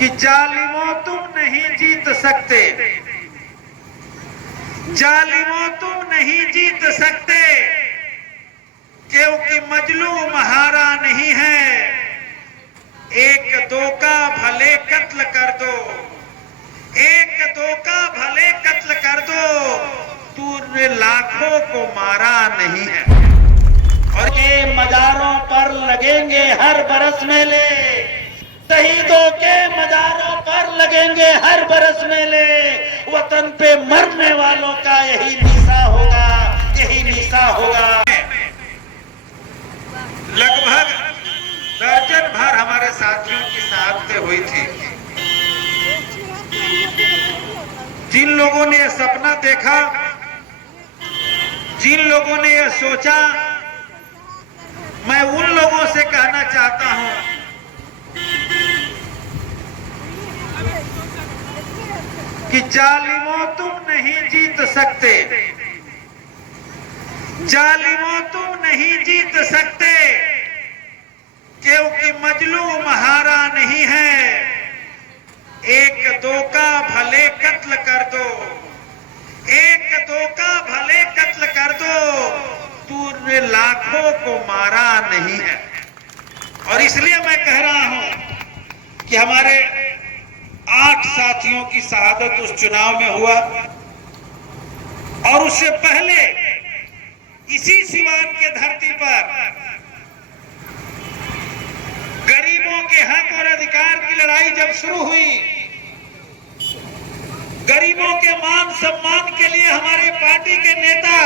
कि जालिमों तुम नहीं जीत सकते, जालिमों तुम नहीं जीत सकते, क्योंकि मजलूम हारा नहीं है। एक दो का भले कत्ल कर दो, एक दो का भले कत्ल कर दो, तूने लाखों को मारा नहीं है। और ये मजारों पर लगेंगे हर बरस मेले, शहीदों के मजारों पर लगेंगे हर बरस मेले। वतन पे मरने वालों का यही निशा होगा, यही निशा होगा। लगभग दर्जन भर हमारे साथियों की शहादतें हुई थी। जिन लोगों ने यह सपना देखा, जिन लोगों ने यह सोचा, मैं उन लोगों से कहना चाहता हूं कि जालिमों तुम नहीं जीत सकते, जालिमों तुम नहीं जीत सकते, क्योंकि मजलूम हारा नहीं है। एक दो का भले कत्ल कर दो, एक दो का भले कत्ल कर दो, तूने लाखों को मारा नहीं है। और इसलिए मैं कह रहा हूं कि हमारे 8 साथियों की शहादत उस चुनाव में हुआ, और उससे पहले इसी सिवान के धरती पर गरीबों के हक और अधिकार की लड़ाई जब शुरू हुई, गरीबों के मान सम्मान के लिए हमारे पार्टी के नेता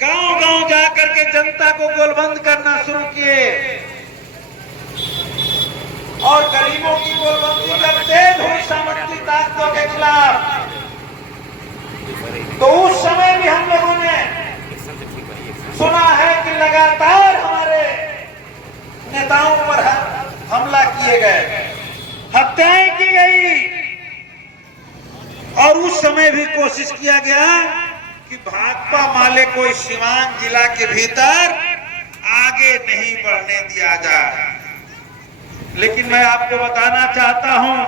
गांव-गांव जाकर के जनता को गोलबंद करना शुरू किए, और गरीबों की गोलबंदी जब तेज हुई सामंती ताकतों के खिलाफ, तो उस समय भी हम लोगों ने सुना है कि लगातार हमारे नेताओं पर हमला किए गए, हत्याएं की गई, और उस समय भी कोशिश किया गया कि भाकपा माले को इस सीवान जिला के भीतर आगे नहीं बढ़ने दिया जाए। लेकिन मैं आपको बताना चाहता हूं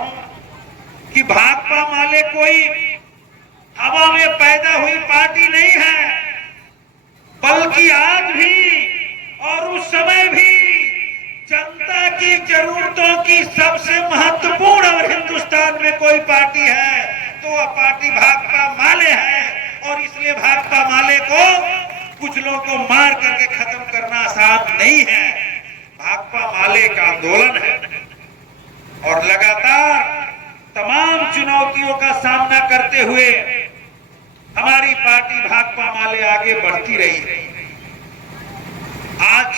कि भाकपा माले कोई हवा में पैदा हुई पार्टी नहीं है, बल्कि आज भी और उस समय भी जनता की जरूरतों की सबसे महत्वपूर्ण और हिंदुस्तान में कोई पार्टी है तो वह पार्टी भाकपा माले है। और इसलिए भाकपा माले को कुछ लोगों को मार करके खत्म करना आसान नहीं है। भाकपा माले का आंदोलन है, और लगातार तमाम चुनौतियों का सामना करते हुए हमारी पार्टी भाकपा माले आगे बढ़ती रही है। आज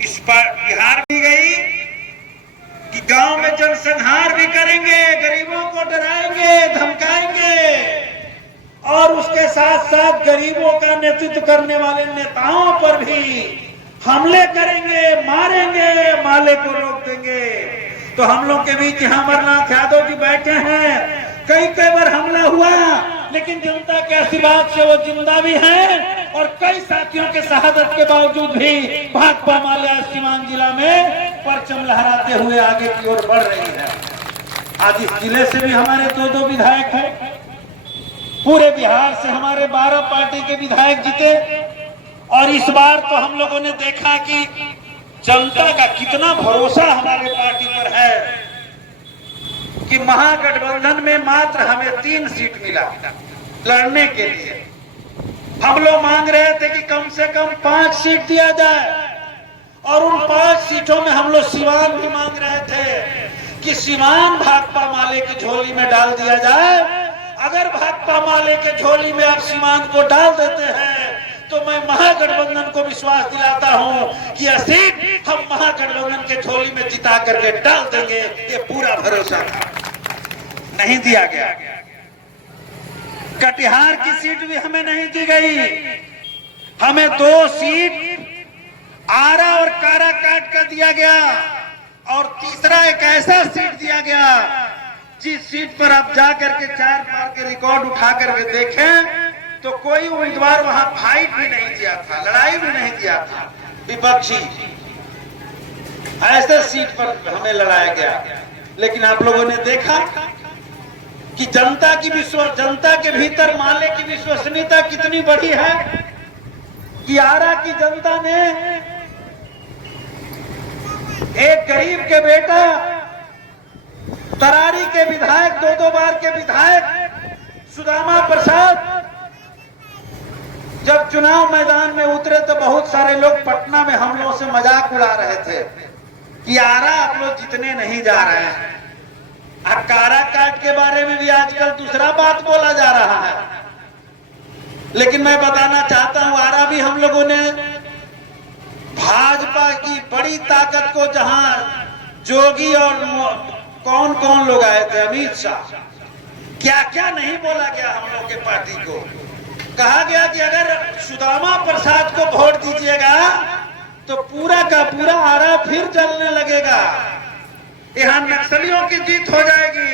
इस पर बिहार भी गई कि गांव में जनसंहार भी करेंगे, गरीबों को डराएंगे, धमकाएंगे, और उसके साथ साथ गरीबों का नेतृत्व करने वाले नेताओं पर भी हमले करेंगे, मारेंगे, माले को रोक देंगे। तो हम लोग के बीच यहाँ अमरनाथ यादव जी बैठे हैं, कई बार हमला हुआ, लेकिन जनता के आशीर्वाद से वो जिंदा भी हैं, और कई साथियों के शहादत के बावजूद भी भाकपा माले सीवान जिला में परचम लहराते हुए आगे की ओर बढ़ रही है। आज इस जिले से भी हमारे 2 विधायक हैं, पूरे बिहार से हमारे 12 पार्टी के विधायक जीते, और इस बार तो हम लोगों ने देखा कि जनता का कितना भरोसा हमारे पार्टी पर है कि महागठबंधन में मात्र हमें 3 सीट मिला लड़ने के लिए। हम लोग मांग रहे थे कि कम से कम 5 सीट दिया जाए, और उन 5 सीटों में हम लोग सिवान भी मांग रहे थे कि सिवान भाकपा माले की झोली में डाल दिया जाए। अगर भाकपा माले के झोली में आप सिवान को डाल देते हैं तो मैं महागठबंधन को विश्वास दिलाता हूं कि यह सीट हम महागठबंधन के झोली में जिता करके डाल देंगे। ये पूरा भरोसा था, नहीं दिया गया। कटिहार की सीट भी हमें नहीं दी गई, हमें 2 सीट आरा और काराकाट का दिया गया, और तीसरा एक ऐसा सीट दिया गया जिस सीट पर आप जाकर के 4 बार के रिकॉर्ड उठा करके देखें तो कोई उम्मीदवार वहां फाइट भी नहीं दिया था, लड़ाई भी नहीं दिया था, विपक्षी ऐसे सीट पर हमें लड़ाया गया। लेकिन आप लोगों ने देखा कि जनता के भीतर माले की विश्वसनीयता कितनी बड़ी है कि आरा की जनता ने एक गरीब के बेटा, तरारी के विधायक, दो बार के विधायक सुदामा प्रसाद जब चुनाव मैदान में उतरे तो बहुत सारे लोग पटना में हम लोगों से मजाक उड़ा रहे थे कि आरा आप लोग जीतने नहीं जा रहे हैं। अब काराकाट के बारे में भी आजकल दूसरा बात बोला जा रहा है, लेकिन मैं बताना चाहता हूं आरा भी हम लोगों ने भाजपा की बड़ी ताकत को, जहां जोगी और कौन कौन लोग आए थे, अमित शाह, क्या क्या नहीं बोला गया हम लोग के पार्टी को। कहा गया कि अगर सुदामा प्रसाद को वोट दीजिएगा तो पूरा का पूरा आरा फिर जलने लगेगा, यहाँ नक्सलियों की जीत हो जाएगी,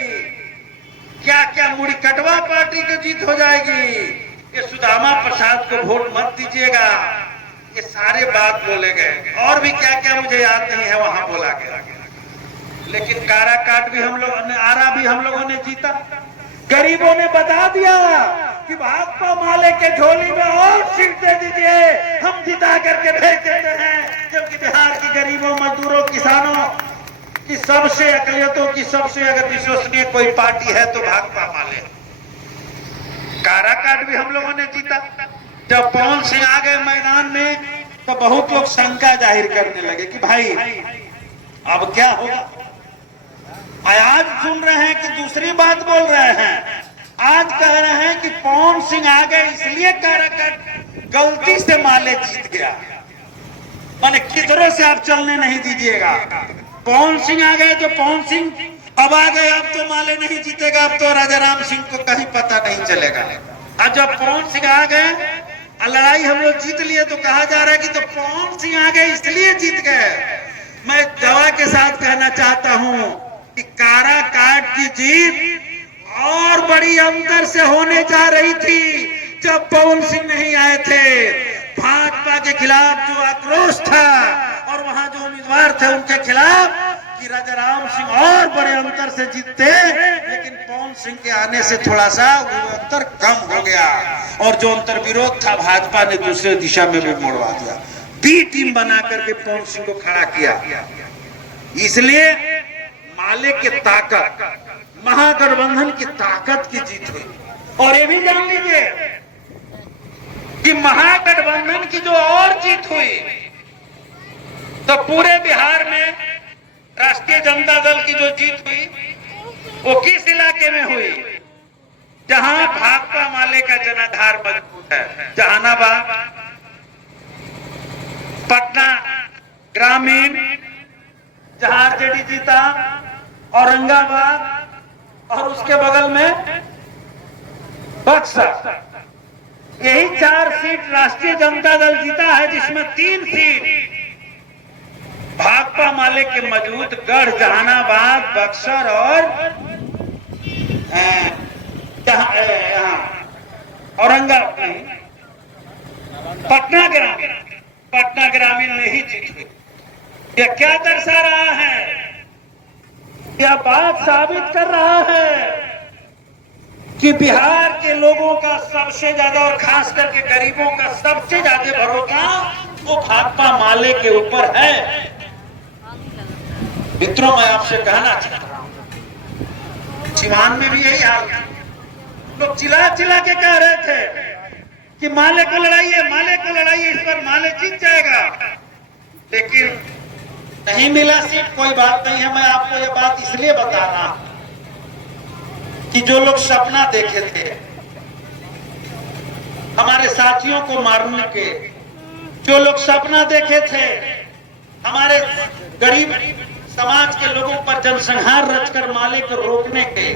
क्या क्या मुड़ी कटवा पार्टी की जीत हो जाएगी, ये सुदामा प्रसाद को वोट मत दीजिएगा, ये सारे बात बोले गए। और भी क्या क्या मुझे याद नहीं है वहां बोला गया। लेकिन काराकाट भी हम लोगों ने, आरा भी हम लोगों ने जीता। गरीबों ने बता दिया कि भाजपा माले के झोली में और सीट दे दीजिए, हम जिता करके भेज देते हैं। क्योंकि बिहार की गरीबों, मजदूरों, किसानों की सबसे, अकलियतों की सबसे अगर विश्वसनीय कोई पार्टी है तो भाजपा माले। काराकाट भी हम लोगों ने जीता। जब पवन सिंह आ गए मैदान में तो बहुत लोग शंका जाहिर करने लगे कि भाई अब क्या होगा। आज सुन रहे हैं कि दूसरी बात बोल रहे हैं, आज कह रहे हैं कि पवन सिंह आ गए इसलिए काराकाट गलती से माले जीत गया, माने किधरों से आप चलने नहीं दीजिएगा। पवन सिंह आ गए तो पवन सिंह अब आ गए, अब तो माले नहीं जीतेगा, अब तो राजाराम सिंह को कहीं पता नहीं चलेगा। अब जब पवन सिंह आ गए, लड़ाई हम लोग जीत लिए, तो कहा जा रहा है कि तो पवन सिंह आ गए इसलिए जीत गए। मैं दवा के साथ कहना चाहता हूं कि काराकाट की जीत और बड़ी अंतर से होने जा रही थी जब पवन सिंह नहीं आए थे। भाजपा के खिलाफ जो आक्रोश था और वहां जो उम्मीदवार थे उनके खिलाफ कि राजाराम सिंह और बड़े अंतर से जीतते, लेकिन पवन सिंह के आने से थोड़ा सा वो अंतर कम हो गया और जो अंतर विरोध था भाजपा ने दूसरे दिशा में भी मोड़वा दिया। बी टीम बना करके पवन सिंह को खड़ा किया। इसलिए माले की ताकत, महागठबंधन की ताकत की जीत हुई। और ये भी जान लीजिए कि महागठबंधन की जो और जीत हुई तो पूरे बिहार में राष्ट्रीय जनता दल की जो जीत हुई वो किस इलाके में हुई, जहां भाकपा माले का जनाधार मजबूत है। जहानाबाद, पटना ग्रामीण जहां आरजेडी जीता, औरंगाबाद और उसके बगल में बक्सर, यही 4 सीट राष्ट्रीय जनता दल जीता है, जिसमें 3 सीट भाकपा माले के मजबूत गढ़ जहानाबाद, बक्सर और औरंगाबाद नहीं, पटना ग्रामीण में ही जीत हुई। यह क्या दर्शा रहा है? यह बात साबित कर रहा है कि बिहार के लोगों का सबसे ज्यादा और खास करके गरीबों का सबसे ज्यादा भरोसा वो भाकपा माले के ऊपर है। मित्रों, मैं आपसे कहना चाहता हूं, सिवान में भी यही हाल है। लोग चिल्ला चिल्ला के कह रहे थे कि माले को लड़ाइए, माले को लड़ाइए, इस पर माले जीत जाएगा, लेकिन नहीं मिला सीट। कोई बात नहीं है, मैं आपको ये बात इसलिए बता रहा हूं कि जो लोग सपना देखे थे हमारे साथियों को मारने के, जो लोग सपना देखे थे हमारे गरीब समाज के लोगों पर जनसंहार रचकर माले को रोकने के,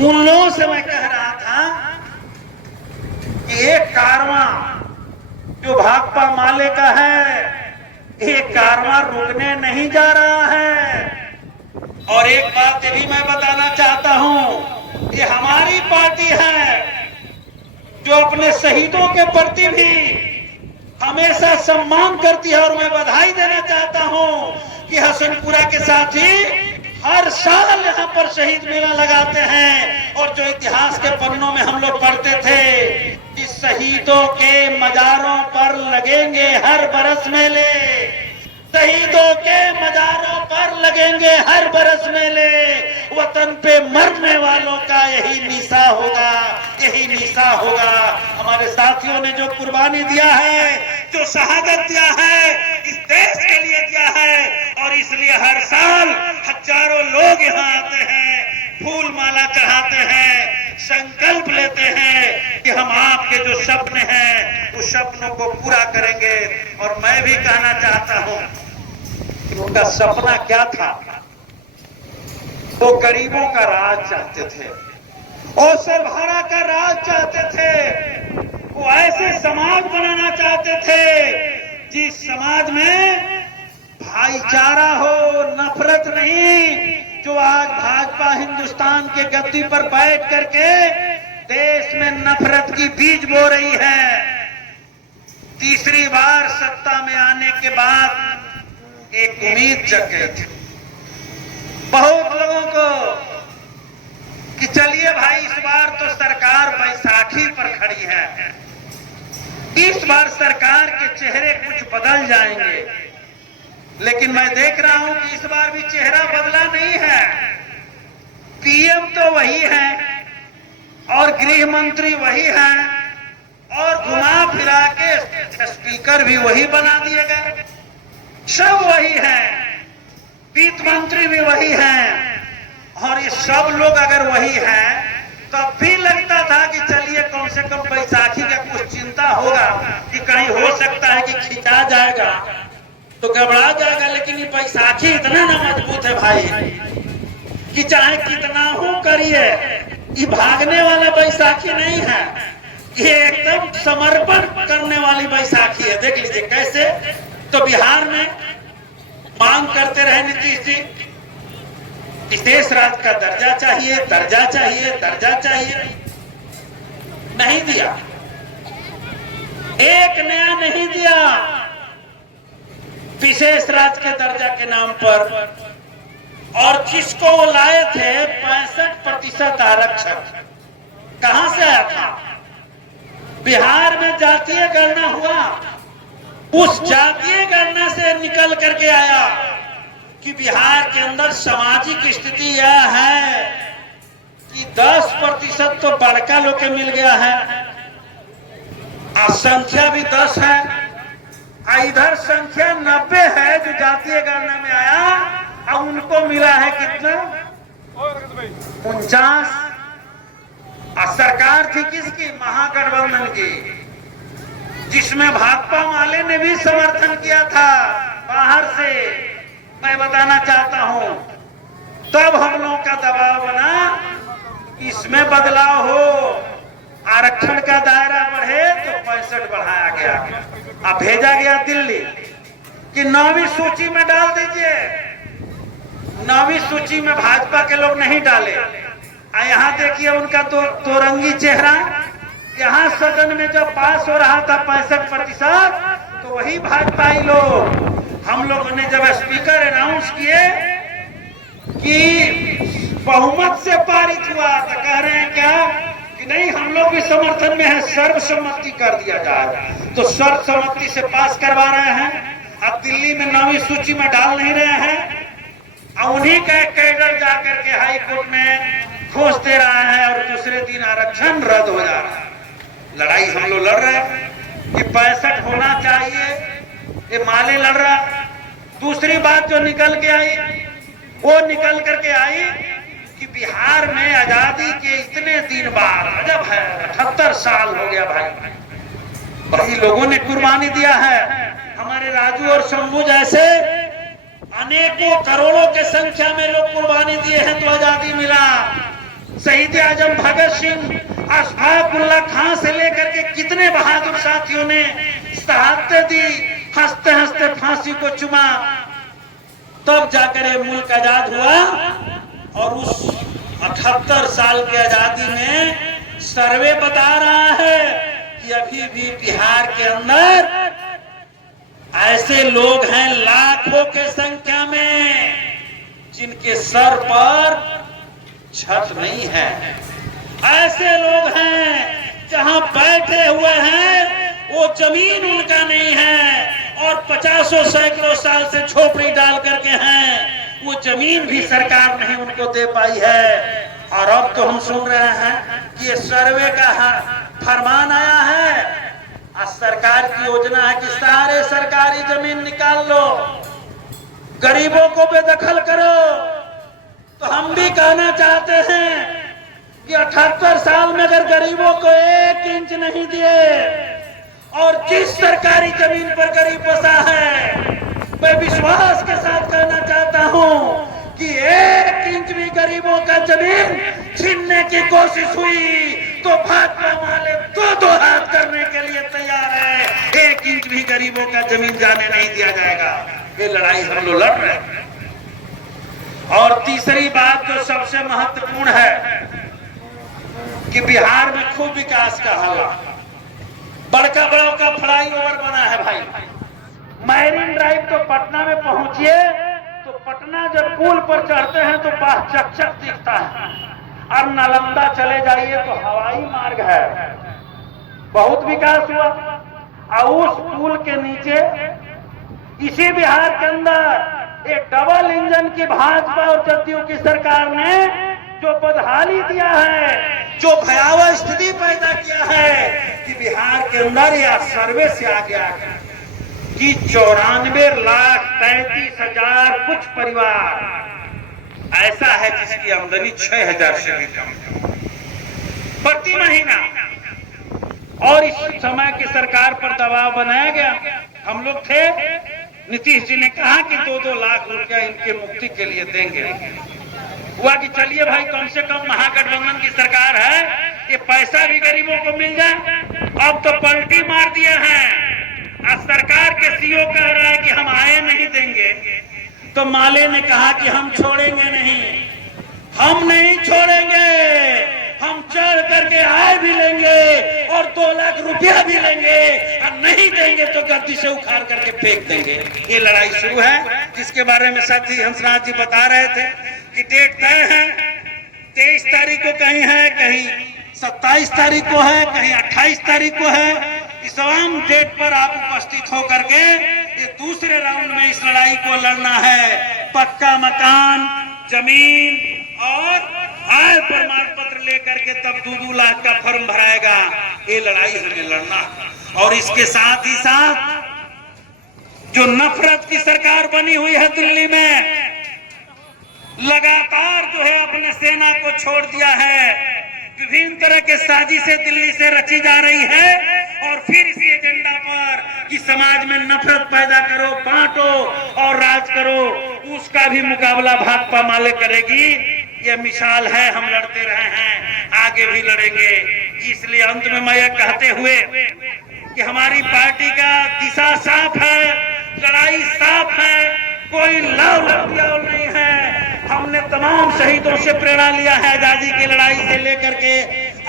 उन लोगों से मैं कह रहा था कि एक कारवां जो भाकपा माले का है, एक कारवां रुकने नहीं जा रहा है। और एक बात ये भी मैं बताना चाहता हूं, ये हमारी पार्टी है जो अपने शहीदों के प्रति भी हमेशा सम्मान करती है। और मैं बधाई देना चाहता हूं कि हसनपुरा के साथ ही हर पर शहीद मेला लगाते हैं। और जो इतिहास के पन्नों में हम लोग पढ़ते थे कि शहीदों के मजारों पर लगेंगे हर बरस मेले, शहीदों के मजारों पर लगेंगे हर बरस मेले, वतन पे मरने वालों का यही निशा होगा, यही निशा होगा। हमारे साथियों ने जो कुर्बानी दिया है, जो शहादत दिया है, इस देश के लिए दिया है। और इसलिए हर साल हजारों लोग यहाँ आते हैं, फूल माला चढ़ाते हैं, संकल्प लेते हैं कि हम आपके जो सपने हैं उस सपनों को पूरा करेंगे। और मैं भी कहना चाहता हूं कि उनका सपना क्या था। वो गरीबों का राज चाहते थे, और सर्वहारा का राज चाहते थे। वो ऐसे समाज बनाना चाहते थे जिस समाज में भाईचारा हो, नफरत नहीं। जो आज भाजपा हिंदुस्तान के गद्दी पर बैठ करके देश में नफरत की बीज बो रही है। तीसरी बार सत्ता में आने के बाद एक उम्मीद जग गई थी बहुत लोगों को कि चलिए भाई, इस बार तो सरकार बैसाखी पर खड़ी है, इस बार सरकार के चेहरे कुछ बदल जाएंगे। लेकिन मैं देख रहा हूं कि इस बार भी चेहरा बदला नहीं है। पीएम तो वही है और गृह मंत्री वही है और घुमा फिरा के स्पीकर भी वही बना दिए गए। सब वही है, वित्त मंत्री भी वही है। और ये सब लोग अगर वही है तब भी लगता था कि चलिए कम से कम बैसाखी का कुछ चिंता होगा कि कहीं हो सकता है कि खिंचा जाएगा तो घबरा जाएगा। लेकिन ये बैसाखी इतना ना मजबूत है भाई कि चाहे कितना हो करिए, ये भागने वाला बैसाखी नहीं है, ये एकदम समर्पण करने वाली बैसाखी है। देख लीजिए कैसे। तो बिहार में मांग करते रहे नीतीश जी, इस देश राज्य का दर्जा चाहिए, दर्जा चाहिए, दर्जा चाहिए, नहीं दिया, एक नया नहीं दिया। विशेष राज्य के दर्जा के नाम पर, और जिसको वो लाए थे 65% आरक्षण कहां से आया था? बिहार में जातीय गणना हुआ, उस जातीय गणना से निकल करके आया कि बिहार के अंदर सामाजिक स्थिति यह है कि 10% तो बड़का लोग के मिल गया है, और संख्या भी 10 है, इधर संख्या 90 है जो जातीय गणना में आया, और उनको मिला है कितना? 49। और सरकार थी किसकी? महागठबंधन की, जिसमें भाकपा वाले ने भी समर्थन किया था बाहर से। मैं बताना चाहता हूं तब हम लोगों का दबाव बना, इसमें बदलाव हो, आरक्षण का दायरा बढ़े तो 65 बढ़ाया गया। अब भेजा गया दिल्ली कि 9वीं सूची में डाल दीजिए। 9वीं सूची में भाजपा के लोग नहीं डाले। यहाँ देखिए उनका तो रंगी चेहरा। यहाँ सदन में जब पास हो रहा था 65%, तो वही भाजपाई लोग, हम लोगों ने जब स्पीकर अनाउंस किए कि बहुमत से पारित हुआ तो कह रहे हैं क्या कि नहीं, हम लोग भी समर्थन में है, सर्वसम्मति कर दिया जाए। तो सर्वसम्मति से पास करवा रहे हैं। अब दिल्ली में 9वीं सूची में डाल नहीं रहे हैं, और उन्हीं का कैडर जाकर के हाई कोर्ट में खोज दे रहा है और दूसरे दिन आरक्षण रद्द हो जा रहा है। लड़ाई हम लोग लड़ रहे हैं कि 65 होना चाहिए, ये माले लड़ रहा। दूसरी बात जो निकल के आई, वो निकल करके आई कि बिहार में आजादी के इतने दिन बाद, अजब है, 78 साल हो गया भाई, वही लोगों ने कुर्बानी दिया है। हमारे राजू और शंभू जैसे अनेकों करोड़ों के संख्या में लोग कुर्बानी दिए हैं तो आजादी मिला। शहीद आजम भगत सिंह, अशफाक उल्लाह खां से लेकर के कितने बहादुर साथियों ने शहादत दी, हंसते हंसते फांसी को चुमा, तब जाकर ये मुल्क आजाद हुआ। और उस 78 साल की आजादी में सर्वे बता रहा है कि अभी भी बिहार के अंदर ऐसे लोग हैं लाखों के संख्या में जिनके सर पर छत नहीं है। ऐसे लोग हैं जहां बैठे हुए हैं वो जमीन उनका नहीं है और 50 सैकड़ों साल से झोपड़ी डाल करके हैं, वो जमीन भी सरकार नहीं उनको दे पाई है। और अब तो हम सुन रहे हैं कि ये सर्वे का फरमान आया है, सरकार की योजना है कि सारे सरकारी जमीन निकाल लो, गरीबों को बेदखल करो। तो हम भी कहना चाहते हैं कि 78 साल में अगर गरीबों को 1 इंच नहीं दिए और जिस सरकारी जमीन पर गरीब बसा है, मैं विश्वास के साथ कहना चाहता हूं कि 1 इंच भी गरीबों का जमीन छीनने की कोशिश हुई तो भाजपा वाले दो हाथ करने के लिए तैयार है। 1 इंच भी गरीबों का जमीन जाने नहीं दिया जाएगा। ये लड़ाई हम लोग लड़ रहे हैं। और तीसरी बात जो सबसे महत्वपूर्ण है कि बिहार में खूब विकास का हालात, बड़का का फ्लाईओवर बना है भाई। मैरीन ड्राइव तो पटना में पहुंचिए तो पटना जब पुल पर चढ़ते हैं तो बाह चकचक दिखता है, और नालंदा चले जाइए तो हवाई मार्ग है, बहुत विकास हुआ। और उस पुल के नीचे इसी बिहार के अंदर एक डबल इंजन की भाजपा और जदयू की सरकार ने जो बदहाली दिया है, जो भयावह स्थिति पैदा किया है कि बिहार के अंदर यह सर्वे से आ गया कि 94,33,000 कुछ परिवार ऐसा है जिसकी आमदनी 6,000 से भी कम प्रति महीना। और इस समय की सरकार पर दबाव बनाया गया। हम लोग थे, नीतीश जी ने कहा कि 2-2 लाख रुपया इनके मुक्ति के लिए देंगे। हुआ कि चलिए भाई कम से कम महागठबंधन की सरकार है, ये पैसा भी गरीबों को मिल जाए। अब तो पलटी मार दिया है, आज सरकार के सीओ कह रहा है कि हम आए नहीं देंगे। तो माले ने कहा कि हम छोड़ेंगे नहीं, हम नहीं छोड़ेंगे, हम चढ़ करके आए भी लेंगे और 2 लाख रुपया भी लेंगे, और नहीं देंगे तो गद्दी से उखाड़ करके फेंक देंगे। ये लड़ाई शुरू है, जिसके बारे में साथी हंसराज जी बता रहे थे कि डेट तय है, 23 तारीख को कहीं है, कहीं 27 तारीख को है, कहीं 28 तारीख को है। इस तमाम डेट पर आप उपस्थित होकर के ये दूसरे राउंड में इस लड़ाई को लड़ना है। पक्का मकान, जमीन और आय प्रमाण पत्र लेकर के तब 2-2 लाख का फॉर्म भराएगा। ये लड़ाई हमें लड़ना। और इसके साथ ही साथ जो नफरत की सरकार बनी हुई है दिल्ली में, लगातार जो है अपने सेना को छोड़ दिया है, विभिन्न तरह के साजिशें दिल्ली से रची जा रही है, और फिर इसी एजेंडा पर कि समाज में नफरत पैदा करो, बांटो और राज करो, उसका भी मुकाबला भाजपा माले करेगी। ये मिसाल है, हम लड़ते रहे हैं, आगे भी लड़ेंगे। इसलिए अंत में मैं यह कहते हुए कि हमारी पार्टी का दिशा साफ है, लड़ाई साफ है, कोई लाव नहीं है। हमने तमाम शहीदों से प्रेरणा लिया है आजादी की लड़ाई से लेकर के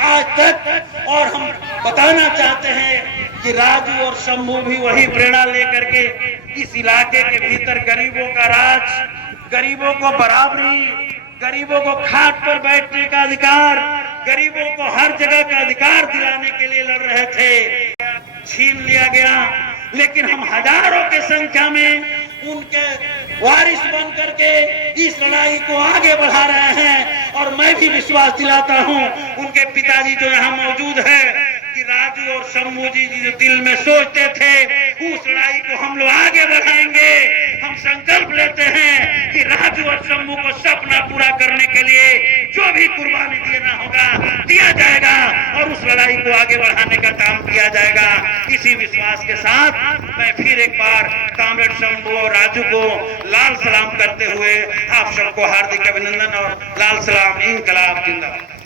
आज तक, और हम बताना चाहते हैं कि राजू और शंभू भी वही प्रेरणा लेकर के इस इलाके के भीतर गरीबों का राज, गरीबों को बराबरी, गरीबों को खाट पर बैठने का अधिकार, गरीबों को हर जगह का अधिकार दिलाने के लिए लड़ रहे थे। छीन लिया गया, लेकिन हम हजारों की संख्या में उनके वारिस बन करके इस लड़ाई को आगे बढ़ा रहे हैं। और मैं भी विश्वास दिलाता हूं, उनके पिताजी जो यहाँ मौजूद है, कि राजू और शंभू जी जो दिल में सोचते थे, उस लड़ाई को हम लोग आगे बढ़ाएंगे। हम संकल्प लेते हैं कि राजू और शंभू को सपना पूरा करने के लिए जो भी कुर्बानी देना होगा दिया जाएगा, और उस लड़ाई को आगे बढ़ाने का काम किया जाएगा। इसी विश्वास के साथ मैं फिर एक बार कामरेड शंभू और राजू को लाल सलाम करते हुए आप सबको हार्दिक अभिनंदन और लाल सलाम। इंकलाब जिंदाबाद।